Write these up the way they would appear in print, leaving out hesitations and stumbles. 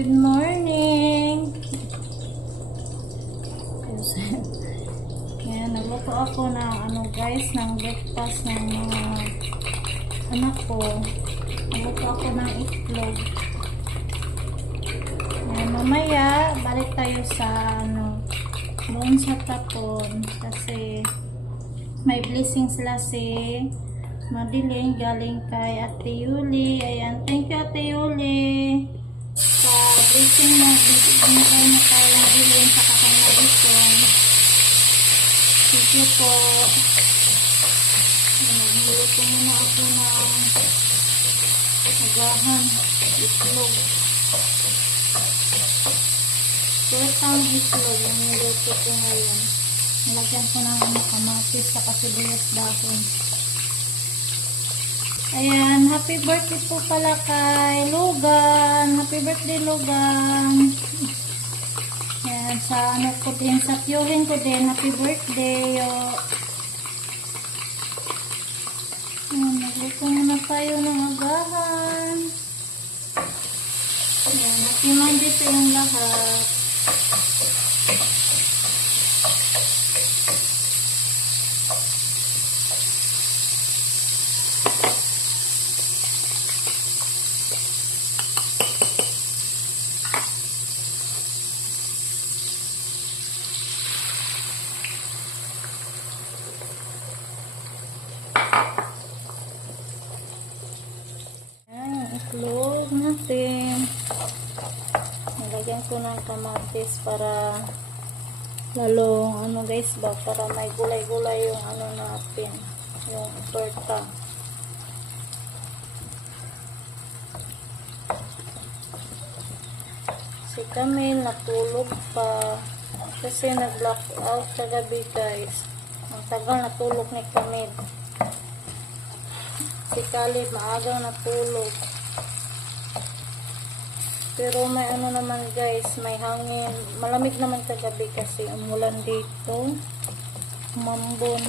Good morning! Yan, nagluto ako ng guys, ng breakfast ng mga anak ko. Nagluto ako ng itlog. Yan, mamaya, balik tayo sa doon sa tapon. Kasi may blessing sila si Madiling galing kay Ate Yuli. Ayan, thank you Ate Yuli sa blessing mo, binigay mo kay Madiling sa kakang Madison. Thank you po. Nagmuluto muna ako ng agahan, itlog. Tuwetang itlog yung niluto ko ngayon. Nalagyan ko ng kamatis sa sibuyas dahon. Ayan, happy birthday po pala kay Logan. Happy birthday, Logan. Ayan, sa ko din, sa tiyuhin ko din, happy birthday. Ayan, nagluto muna tayo ng agahan. Ayan, happy Monday sa yung lahat. Itlog natin. Nilagyan ko ng kamatis para lalong guys ba, para may gulay-gulay yung natin, yung torta. Si Camille natulog pa kasi nag-block out kagabi guys. Ang tagal natulog ni Camille. Si Caleb maagang natulog. Pero may naman guys, may hangin. Malamig naman kagabi kasi umulan dito. Umambon.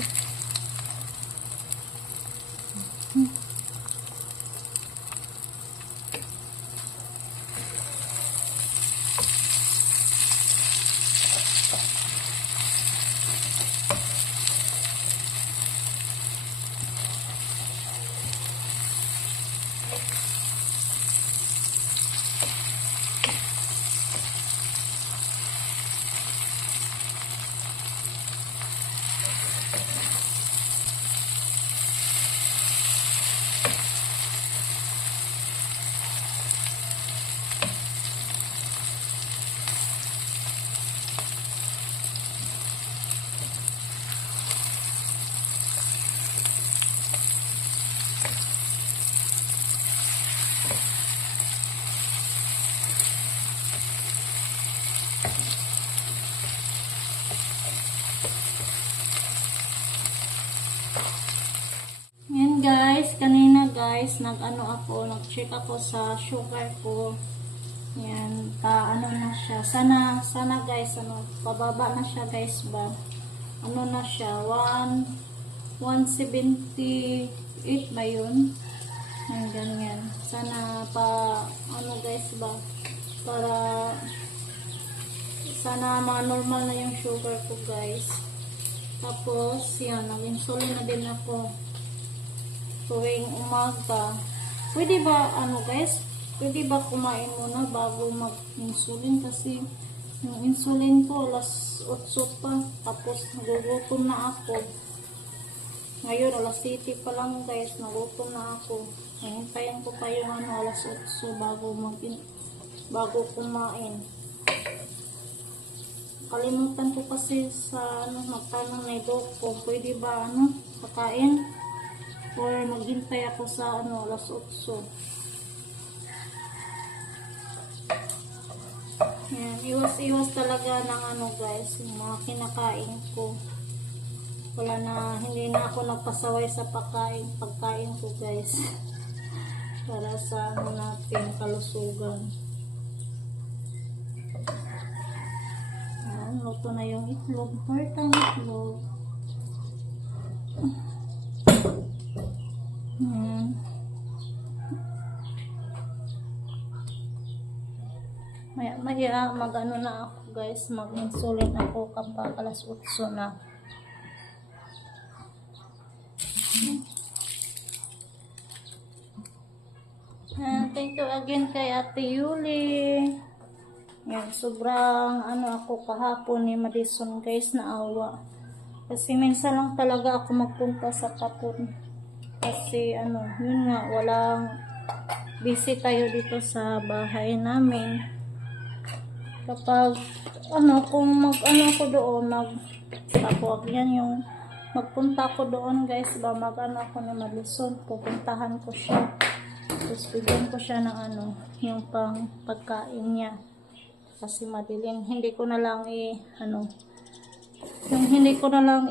Guys, kanina guys, nag-check ako sa sugar ko. Yan, na siya. Sana guys, pababa na siya guys ba. Na siya, 178 ba yun? Yan, ganyan. Sana guys ba, para sana ma-normal na yung sugar ko guys. Tapos, yan, nag-insulin na din ako tuwing umaga. Pwede ba guys, pwede ba kumain muna bago mag-insulin, kasi yung insulin ko alas 8 pa, tapos nagugutom na ako ngayon, alas 7 pa lang guys, nagutom na ako. Hintayin ko pa yung alas 8 bago kumain. Kalimutan ko kasi sa magtanong na ito kung pwede ba kakain or maghintay ako sa alas 8. Yan, iwas talaga ng guys, yung mga kinakain ko. Hindi na ako nagpasaway sa pagkain ko guys. Para sa natin, kalusugan. Yan, luto na yung itlog. Hortang itlog. Maya mag-ano na ako guys, mag-insulin ako kapag alas 8 na. Thank you again kay Ate Yuli. Yan, sobrang ako kahapon ni Madison guys, naawa. Kasi minsan lang talaga ako magpunta sa Kapon. Kasi yun nga, walang busy tayo dito sa bahay namin. Kapag kung ako doon, yan yung magpunta ko doon guys, ako ni Madison, pupuntahan ko siya. Tapos bigyan ko siya ng yung pang pagkain niya. Kasi madilim, hindi ko na lang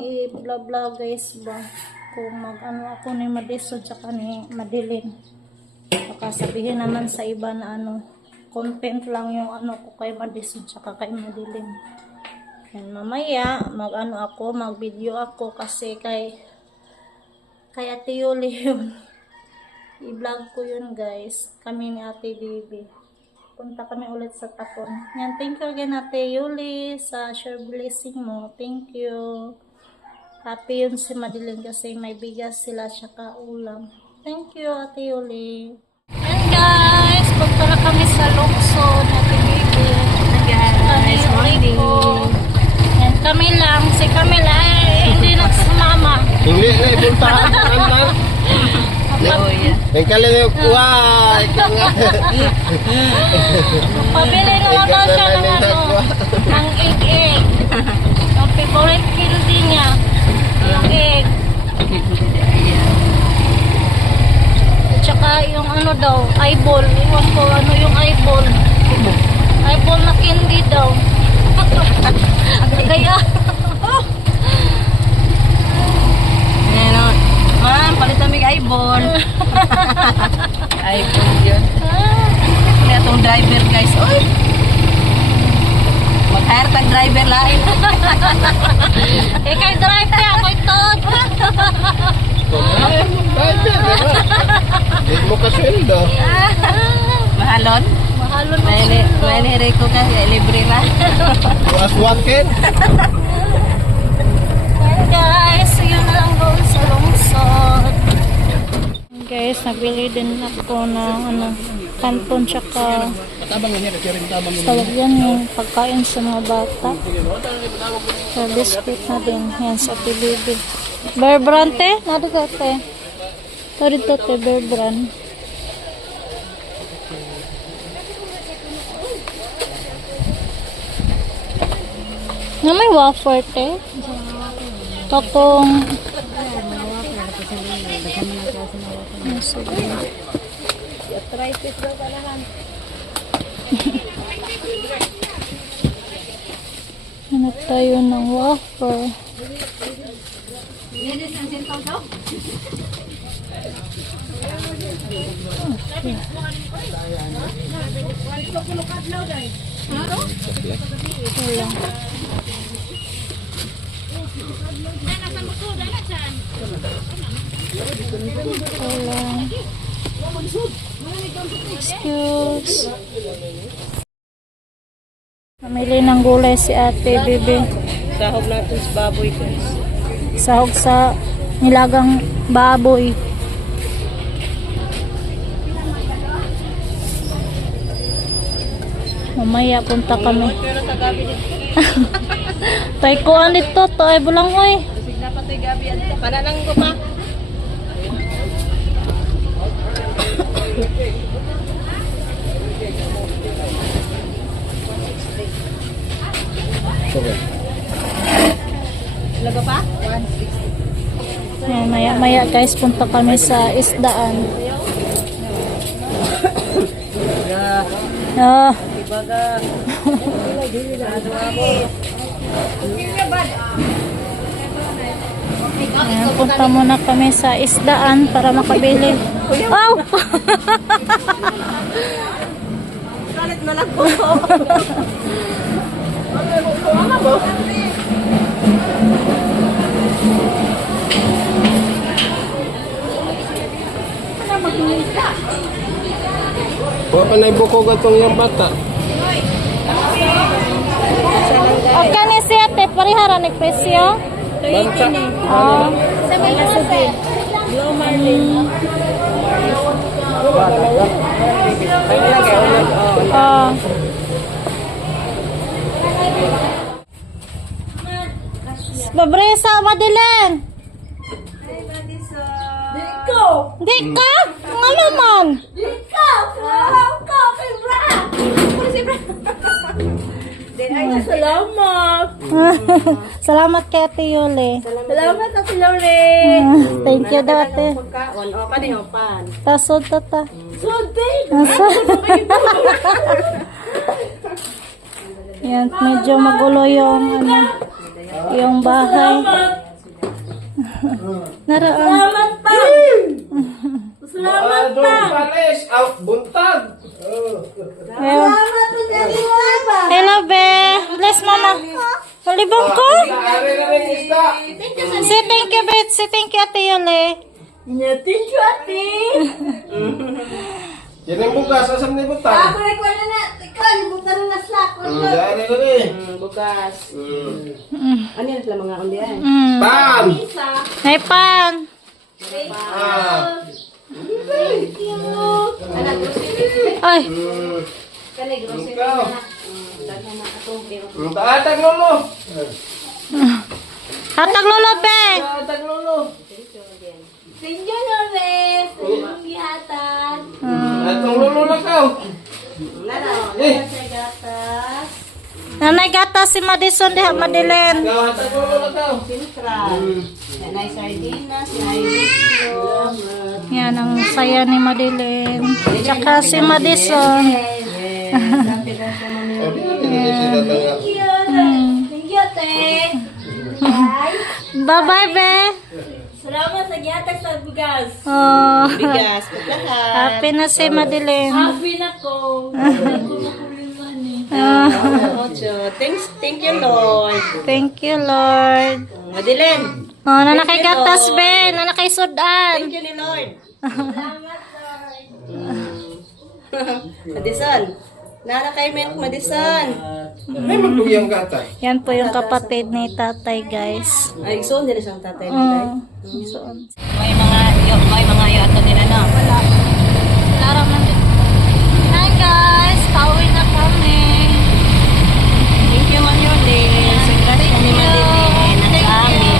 i-vlog guys ba. Kung ako ni Madison tsaka ni Madeline. Baka sabihin naman sa iba na content lang yung ko kay Madison tsaka kay Madeline. Yan, mamaya mag-video ako kasi kay Ate Yuli yun. I-vlog ko yun guys. Kami ni Ate Bibi. Punta kami ulit sa Tapon. Yan, thank you again Ate Yuli sa share blessing mo. Thank you. Happy yun si Madeline kasi may bigas sila tsaka ulam. Thank you Ate Yuli. Yan guys, punta na kami sa Lungsod Ate Bibi. Guys, morning. Yan, kami lang. Si Camila ay hindi nagsumama. Hindi na ipuntahan ka. Yang kalian yung kuha. Pabili naman daw siya ng ng egg. Yung favorite candy niya. Yung egg. Tsaka yung daw, eyeball. Iwan ko yung eyeball. Eyeball na candy daw. Kaya. Ma'am, palitan mo yung eyeball. Eyeball yun. Kaya itong driver guys. Uy! Mag-hire tag driver lain. Kay driver ako ito. Hindi mo kasweldo. Mahalon? Mahalon mo. May nire ko ka, libre lang. Aswang kid. Guys, yun na lang doon sa Lungsod. Guys, nabili din ako ng kanton tsaka salagyan yung pagkain sa mga bata. Sa biscuit na din. Yan sa Bibi. Bear Brand te? Narito te. Narito te, Bear Brand. Na may wafer te? Totong Arthritis daw kalahan. hanap tayo ng wafer. Wala. Excuse. Namili ng gulay si Ate Bibi. Sahog natin sa baboy guys. Sahog sa nilagang baboy. Mamaya punta kami. Tay kuan dito, tay bulang oy. Sige na pa to'y gabi at pananang ko pa. Laga pa? 160. Ayan, maya guys, punta kami sa isdaan. Ah. Ayan, punta muna kami sa isdaan para makabili. Oh! Kalit na lang po. Huwag pa na ibukog atong yung bata. parihara ni presyo? Bansa. Ah. Blue Marlin. Ah. Babresa, Madeline. Di ka? Ano man? Salamat. Salamat kay Ate Yuli. Salamat Ate Lore. Thank you daw, Ate. Pagkaon. O, kanihopan. Tasod ta. Sunday. Yan, medyo magulo yung ano, yung bahay. Naraan. Salamat pa. Salamat pa. Palis. Buntag. Hello, be. Bless mama. Malibang ko? Ari na rin isda. Say thank you, be. Say thank you, Ate Yuli. Thank you, Ate. Yan yung bugas. Asam ni butang. Dari na rin. Bukas. Ano yan sila mga undian? Pan. May pan. Ah. Ay, Ikaw. Taatag lolo. hatag lolo, be. Taatag lolo. Atong lolo lang ka. Eh. Nanay gata si Madison diha, Madeline. Ikaw hatag lolo lang ka. Nanay sardinas, nanay Yan ang saya ni Madeline. Tsaka si Madison. Bye-bye, be. Salamat sa gihatag sa bugas. Oh, Bigas, paglahat. happy na si Madeline. Happy na ko. Thank you, Lord. Thank you, Lord. Madeline, Oh, nanakay gatas, be. Nanakay sudan. thank you ni Lord. Madison, nana kay milk, Madison. Ay, maglugiyang gata. Yan po yung kapatid ni tatay, guys. Ay, igsoon din siyang tatay mo, tay. So, May mga iyo ato din ano. Lara man din. Hi, guys. Pauwi na kami. Thank you, man yun din. Sigurado ni Madeline, ang sa amin.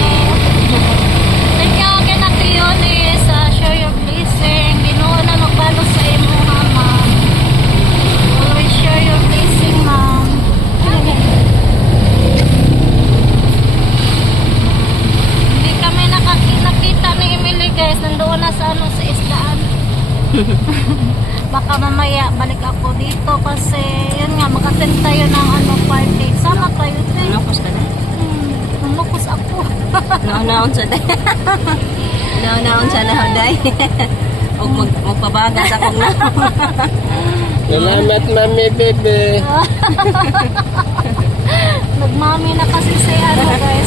Thank you again, Ate Yoli, sa share your blessing. Ginoo na magbalo sa imo, mama. Always share your blessing, ma'am. Hindi kami nakita ni Emily, guys. Nandoon na sa ano, sa isdaan. Baka mamaya balik ako dito kasi yun nga, mag-attend tayo ng ano, party. Sama tayo, te. Nakos ka na? Namukos ako. Naon sa day. Naon sa nahoday. Huwag magpabagas akong na. Salamat, mami, bebe. Nagmami na kasi si ano, guys.